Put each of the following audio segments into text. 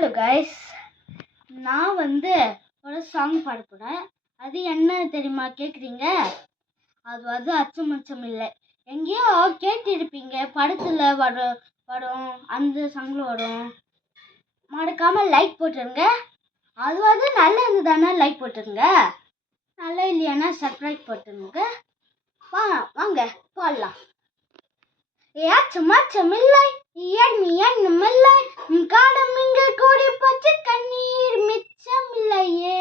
Hello guys, நான் ஒரு song பாட போகிறேன். அது என்ன தெரியுமா கேட்குறீங்க? அது அச்சம் அச்சம் இல்லை. எங்கேயோ கேட்டிருப்பீங்க, படத்தில் வரும் அந்த சாங்கில் வரும். மறக்காமல் லைக் போட்டுருங்க. அது நல்லது தானே, லைக் போட்டுருங்க. நல்லா இல்லையானா சப்ஸ்கிரைப் போட்டுருங்க. வாங்க பாடலாம். அச்சமில்லை, எண்ணுமில்லை, காலம் இங்கு கூடி போச்சு, கண்ணீர் மிச்சமில்லையே.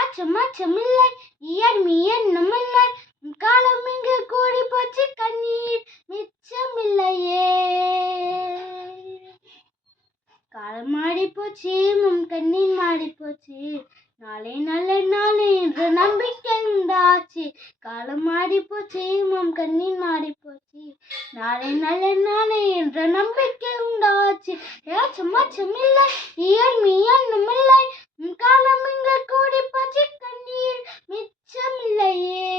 அச்சமில்லை, எண்ணுமில்லை, காலம் இங்கு கூடி போச்சு, கண்ணீர் மிச்சமில்லையே. காலம் மாறி போச்சு, கண்ணீர் மாறி போச்சு, நாளை நல்ல நாள் என்ற நம்பிக்கை உண்டாச்சு. காலம் மாறி போச்சு, கண்ணீர் மாறி போச்சு, நாளை நல்ல நாள் என்ற நம்பிக்கை உண்டாச்சு. அச்சமில்லை, எண்ணுமில்லை, காலம் இங்கு கூடி போச்சு, கண்ணீர் மிச்சமில்லையே.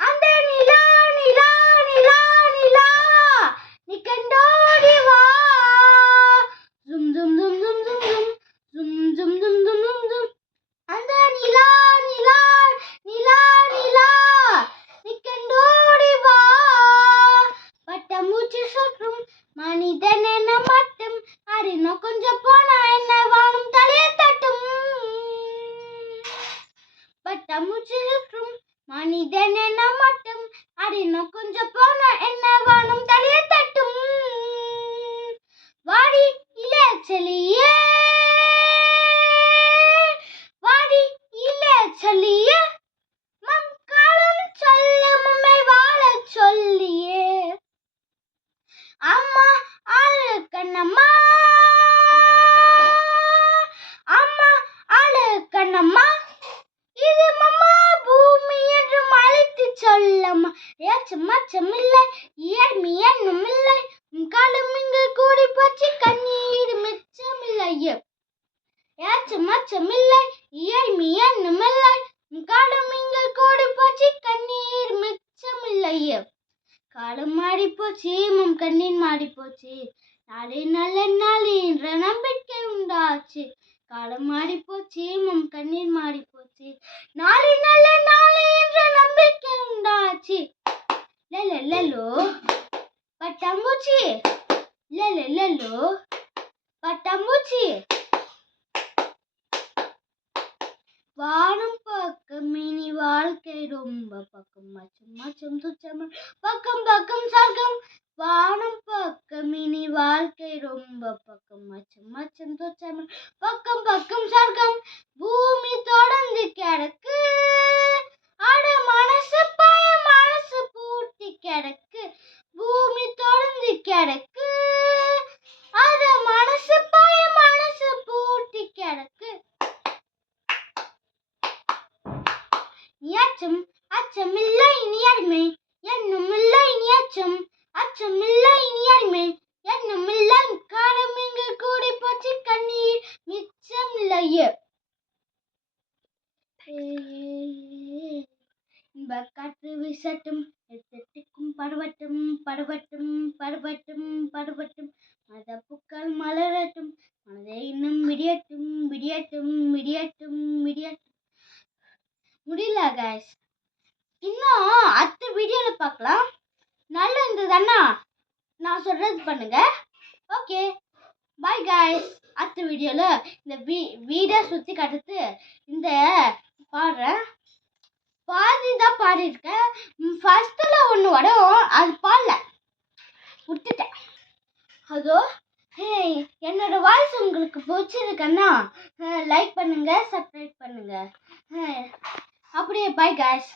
அந்த நிலா நிலா நிலா நிலா நீ கண்டோடி வா, ஜும் ஜும் ஜும் ஜும் ஜும் ஜும் ஜும் ஜும் ஜும் ஜும் ஜும். அந்த நிலா நிலா நிலா நிலா நீ கண்டோடி வா, பட்டாம்பூச்சி சுற்றும் மனிதன் என்ன மட்டும், அறினோ கொஞ்சம் போனா என்ன வானம் தலையை தட்டும். பட்டாம்பூச்சி சுற்றும் மனிதன் என்ன மட்டும், அறினோ கொஞ்சம் போனா என்ன வானம் தலையை தட்டும். வாடி இளச்செழியே, வாடி இளச்செழியே, மக்காலம் சொல்ல மும்மை வாழ சொல்லியே. அம்மா அழு கண்ணம்மா, அம்மா அழு கண்ணம்மா, இது மம்மா பூமி என்று அழைத்து சொல்லம்மா. அச்சமில்லை, எண்ணுமில்லை, காலம் இங்கு கூடி போச்சு, கண்ணீர் மிச்சமில்லையே. அச்சமில்லை, எண்ணுமில்லை, காலம் இங்கு கூடி போச்சு, கண்ணீர் மிச்சமில்லையே. காலம் மாறி போச்சு, கண்ணீர் மாறி போச்சு, நாளை நல்ல நாள் என்ற நம்பிக்கை உண்டாச்சு. காலம் மாறி போச்சு, கண்ணீர் மாறி போச்சு, நாளை நல்ல நாள் என்ற நம்பிக்கை உண்டாச்சு. லலலலோ பட்டாம்பூச்சி, லலலலோ பட்டாம்பூச்சி, வானம் பக்கம் இனி வாழ்க்கை ரொம்ப பக்கம், மச்சம் மச்சம் துச்சம் பக்கம் பக்கம் சொர்க்கம். வானம் பக்கம் இனி வாழ்க்கை ரொம்ப பக்கம், மச்சம் மச்சம் துச்சம் பக்கம் பக்கம் சொர்க்கம். பூமி தொடர்ந்து கிடக்கு, அட மனசு பய மனசு பூட்டி கிடக்கு. பூமி தொடர்ந்து கிடக்கு, அட மனசு பய மனசு பூட்டி கிடக்கு. அச்சமில்லை நீ அடிமை, எண்ணுமில்லை நீ அச்சம். அச்சமில்லை நீ அடிமை, எண்ணுமில்லை, காலம் இங்கு கூடி போச்சு, கண்ணீர் மிச்சமில்லையே. காற்று வீசட்டும், எத்தட்டிக்கும் படவட்டும் படவட்டும் படவட்டும் படவட்டும், மதப்புக்கள் மலரட்டும், மனதை இன்னும் விடியட்டும் விடியட்டும் விடியட்டும் விடியட்டும். முடியல கைஸ், இன்னும் அடுத்த வீடியோவில் பார்க்கலாம். நல்லா இருந்ததுன்னா நான் சொல்கிறது பண்ணுங்க. Okay, bye guys. அடுத்த வீடியோவில் இந்த வீடை சுற்றி காட்டுறது இந்த பாடுறேன். பாதி தான் பாடியிருக்கேன். ஃபர்ஸ்ட்டில் ஒன்று வரும், அது பாடல, விட்டுட்டேன். அதோ என்னோட வாய்ஸ் உங்களுக்கு பிடிச்சிருக்கேன்னா லைக் பண்ணுங்க, சப்ஸ்கிரைப் பண்ணுங்க. அப்படியே பை கைஸ்.